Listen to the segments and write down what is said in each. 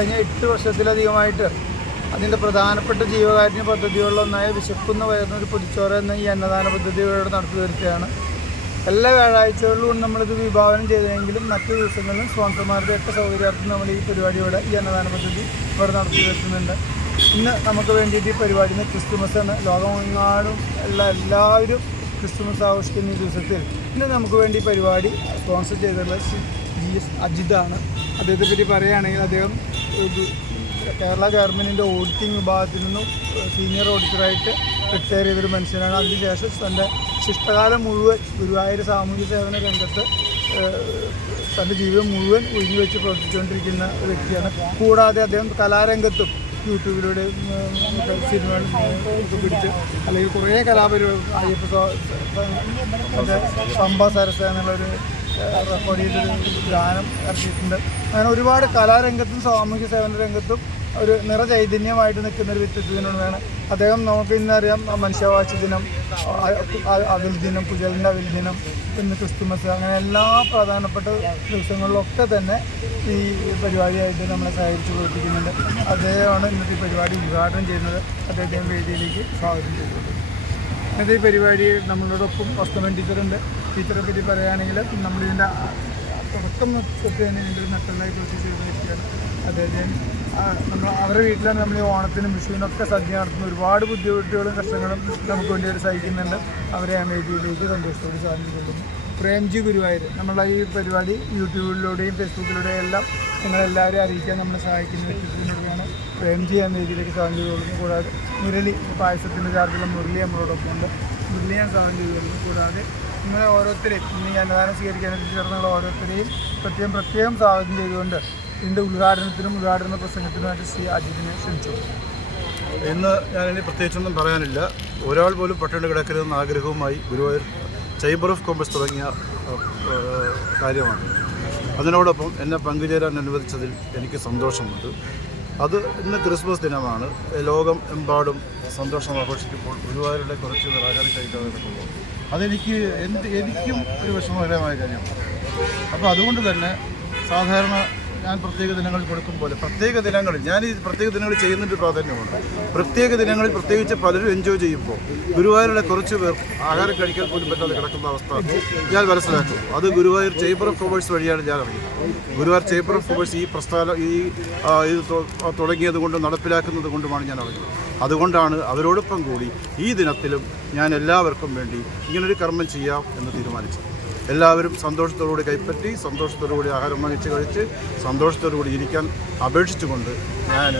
കഴിഞ്ഞ എട്ട് വർഷത്തിലധികമായിട്ട് അതിന്റെ പ്രധാനപ്പെട്ട ജീവകാരുണ്യ പദ്ധതികളിലൊന്നായ വിശക്കുന്ന വയറിനൊരു പൊതിച്ചോറ് എന്ന ഈ അന്നദാന പദ്ധതി ഇവിടെ നടത്തി വരുത്തുകയാണ് എല്ലാ വ്യാഴാഴ്ചകളിലും നമ്മളിത് വിഭാവനം ചെയ്തെങ്കിലും മറ്റു ദിവസങ്ങളിലും സ്പോൺസർമാരുടെ ഒക്കെ സൗകര്യാർത്ഥം നമ്മൾ ഈ പരിപാടി ഇവിടെ ഈ അന്നദാന പദ്ധതി ഇവിടെ നടത്തി വരുത്തുന്നുണ്ട് ഇന്ന് നമുക്ക് വേണ്ടിയിട്ട് ഈ പരിപാടി ഇന്ന് ക്രിസ്തുമസ് ആണ്. ലോകമെങ്ങാടും ഉള്ള എല്ലാവരും ക്രിസ്തുമസ് ആഘോഷിക്കുന്ന ഈ ദിവസത്തിൽ ഇന്ന് നമുക്ക് വേണ്ടി പരിപാടി സ്പോൺസർ ചെയ്തിട്ടുള്ള ജി എസ് അജിതാണ് അദ്ദേഹത്തെ പറ്റി പറയുകയാണെങ്കിൽ അദ്ദേഹം കേരള ഗവൺമെന്റിന്റെ ഓഡിറ്റിംഗ് വിഭാഗത്തിൽ നിന്നും സീനിയർ ഓഡിറ്ററായിട്ട് റിട്ടയർ ചെയ്തൊരു മനുഷ്യനാണ് അതിനുശേഷം തന്റെ ശിഷ്ടകാലം മുഴുവൻ ഗുരുവായൂർ സാമൂഹ്യ സേവന രംഗത്ത് തന്റെ ജീവിതം മുഴുവൻ ഒഴിഞ്ഞു വെച്ച് പ്രവർത്തിച്ചുകൊണ്ടിരിക്കുന്ന വ്യക്തിയാണ് കൂടാതെ അദ്ദേഹം കലാരംഗത്തും യൂട്യൂബിലൂടെ സിനിമകൾ പിടിച്ച് അല്ലെങ്കിൽ കുറേ കലാപരിപാടി അയ്യപ്പ പമ്പ സരസ എന്നുള്ളൊരു റെക്കോർഡ് ചെയ്തൊരു ഗാനം ഇറക്കിയിട്ടുണ്ട്. അങ്ങനെ ഒരുപാട് കലാരംഗത്തും സാമൂഹ്യ സേവന രംഗത്തും ഒരു നിറ നിറചൈതന്യമായിട്ട് നിൽക്കുന്ന ഒരു വ്യക്തിത്വത്തിനുള്ളതാണ് അദ്ദേഹം നമുക്ക് ഇന്നറിയാം മനുഷ്യവാഴ്ച ദിനം അവിൽ ദിനം കുജലിന്റെ അവിൽ ദിനം പിന്നെ ക്രിസ്തുമസ് അങ്ങനെ എല്ലാ പ്രധാനപ്പെട്ട ദിവസങ്ങളിലൊക്കെ തന്നെ ഈ പരിപാടിയായിട്ട് നമ്മളെ സഹായിച്ചു പ്രവർത്തിക്കുന്നുണ്ട്. അദ്ദേഹമാണ് ഇന്നത്തെ പരിപാടി ഉദ്ഘാടനം ചെയ്യുന്നത്. അദ്ദേഹത്തെ വേദിയിലേക്ക് സ്വാഗതം ചെയ്തുകൊണ്ടിരിക്കുന്നത് ഇന്നത്തെ ഈ പരിപാടി നമ്മളോടൊപ്പം വസ്തുമൻ ടീച്ചറുണ്ട്. ടീച്ചറെ പറ്റി പറയുകയാണെങ്കിൽ നമ്മളിതിന്റെ തുടക്കം തൊട്ട് തന്നെ ഇതിന്റെ ഒരു നട്ടലായി കൃഷി ചെയ്ത വ്യക്തിയാണ് അദ്ദേഹം നമ്മൾ അവരുടെ വീട്ടിലാണ് നമ്മൾ ഈ ഓണത്തിനും വിഷുവിനൊക്കെ സദ്യ നടത്തുന്ന ഒരുപാട് ബുദ്ധിമുട്ടുകളും കഷ്ടങ്ങളും നമുക്ക് വേണ്ടി അവർ സഹിക്കുന്നുണ്ട്. അവരെ ആ വേദിയിലേക്ക് സന്തോഷത്തോട് സാധിച്ചിട്ടുണ്ട് പ്രേംജി ഗുരുവായൂർ. നമ്മളെ ഈ പരിപാടി യൂട്യൂബിലൂടെയും ഫേസ്ബുക്കിലൂടെയും എല്ലാം നിങ്ങളെല്ലാവരെയും അറിയിക്കാൻ നമ്മളെ സഹായിക്കുന്ന വ്യക്തിത്വത്തിനോടെയാണ് പ്രേംജി എന്ന രീതിയിലേക്ക് സ്വാഗതം ചെയ്ത് കൊള്ളുന്നു കൂടാതെ മുരളി പായസത്തിന്റെ ചാർജുള്ള മുരളി നമ്മളോടൊപ്പം ഉണ്ട് മുരളി ഞാൻ സ്വാഗതം ചെയ്ത് കൊടുക്കുന്നു കൂടാതെ നിങ്ങളെ ഓരോരുത്തരെയും ഇന്ന് ഈ അന്നദാനം സ്വീകരിക്കാൻ ചേർന്നുള്ള ഓരോരുത്തരെയും പ്രത്യേകം പ്രത്യേകം സ്വാഗതം ചെയ്തുകൊണ്ട് ഇതിന്റെ ഉദ്ഘാടനത്തിനും ഉദ്ഘാടന പ്രസംഗത്തിനുമായിട്ട് ശ്രീ അജിത്തിനെ ക്ഷണിച്ചു. ഇന്ന് ഞാനിനി പ്രത്യേകിച്ചൊന്നും പറയാനില്ല. ഒരാൾ പോലും പട്ടിണി കിടക്കരുതെന്ന ആഗ്രഹവുമായി ഗുരുവായൂർ ചേംബർ ഓഫ് കോമേഴ്സ് തുടങ്ങിയ കാര്യമാണ്. അതിനോടൊപ്പം എന്നെ പങ്കുചേരാൻ അനുവദിച്ചതിൽ എനിക്ക് സന്തോഷമുണ്ട്. അത് ഇന്ന് ക്രിസ്മസ് ദിനമാണ്. ലോകം എമ്പാടും സന്തോഷം ആഘോഷിക്കുമ്പോൾ ഗുരുവായൂരുടെ കുറച്ച് ആഹാരം കഴിക്കാതെ അതെനിക്ക് എന്ത് എനിക്കും ഒരു വിഷമകരമായ കാര്യമാണ്. അപ്പോൾ അതുകൊണ്ട് തന്നെ സാധാരണ ഞാൻ പ്രത്യേക ദിനങ്ങളിൽ കൊടുക്കും പോലെ പ്രത്യേക ദിനങ്ങളിൽ ഞാൻ ഈ പ്രത്യേക ദിനങ്ങളിൽ ചെയ്യുന്നതിന്റെ പ്രാധാന്യമുണ്ട്. പ്രത്യേക ദിനങ്ങളിൽ പ്രത്യേകിച്ച് പലരും എൻജോയ് ചെയ്യുമ്പോൾ ഗുരുവായൂരിലെ കുറച്ച് പേർ ആഹാരം കഴിക്കാൻ പോലും പറ്റാതെ കിടക്കുന്ന അവസ്ഥ ഞാൻ മനസ്സിലാക്കും അത് ഗുരുവായൂർ ചേംബർ ഓഫ് കൊമേഴ്സ് വഴിയാണ് ഞാൻ അറിയുന്നത്. ഗുരുവായൂർ ചേംബർ ഓഫ് കൊമേഴ്സ് ഈ പ്രസ്ഥാനം ഈ ഇത് തുടങ്ങിയത് കൊണ്ടും നടപ്പിലാക്കുന്നത് കൊണ്ടുമാണ് ഞാൻ അറിയുന്നത്. അതുകൊണ്ടാണ് അവരോടൊപ്പം കൂടി ഈ ദിനത്തിലും ഞാൻ എല്ലാവർക്കും വേണ്ടി ഇങ്ങനൊരു കർമ്മം ചെയ്യാം എന്ന് തീരുമാനിച്ചത്. എല്ലാവരും സന്തോഷത്തോടുകൂടി കൈപ്പറ്റി സന്തോഷത്തോടുകൂടി ആഹാരം വാങ്ങിച്ച് കഴിച്ച് സന്തോഷത്തോടുകൂടി ഇരിക്കാൻ അപേക്ഷിച്ചുകൊണ്ട് ഞാൻ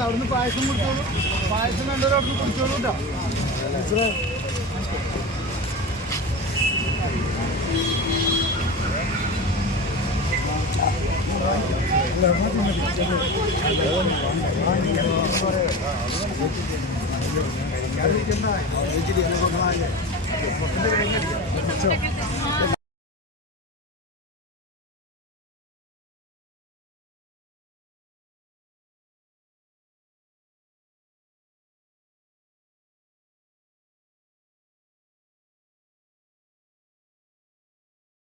അവിടുന്ന് പായസം കൊടുത്തോളൂ. പായസം വേണ്ടവർ അവിടുന്ന് കേട്ടോ വെജിറ്റേറിയൻ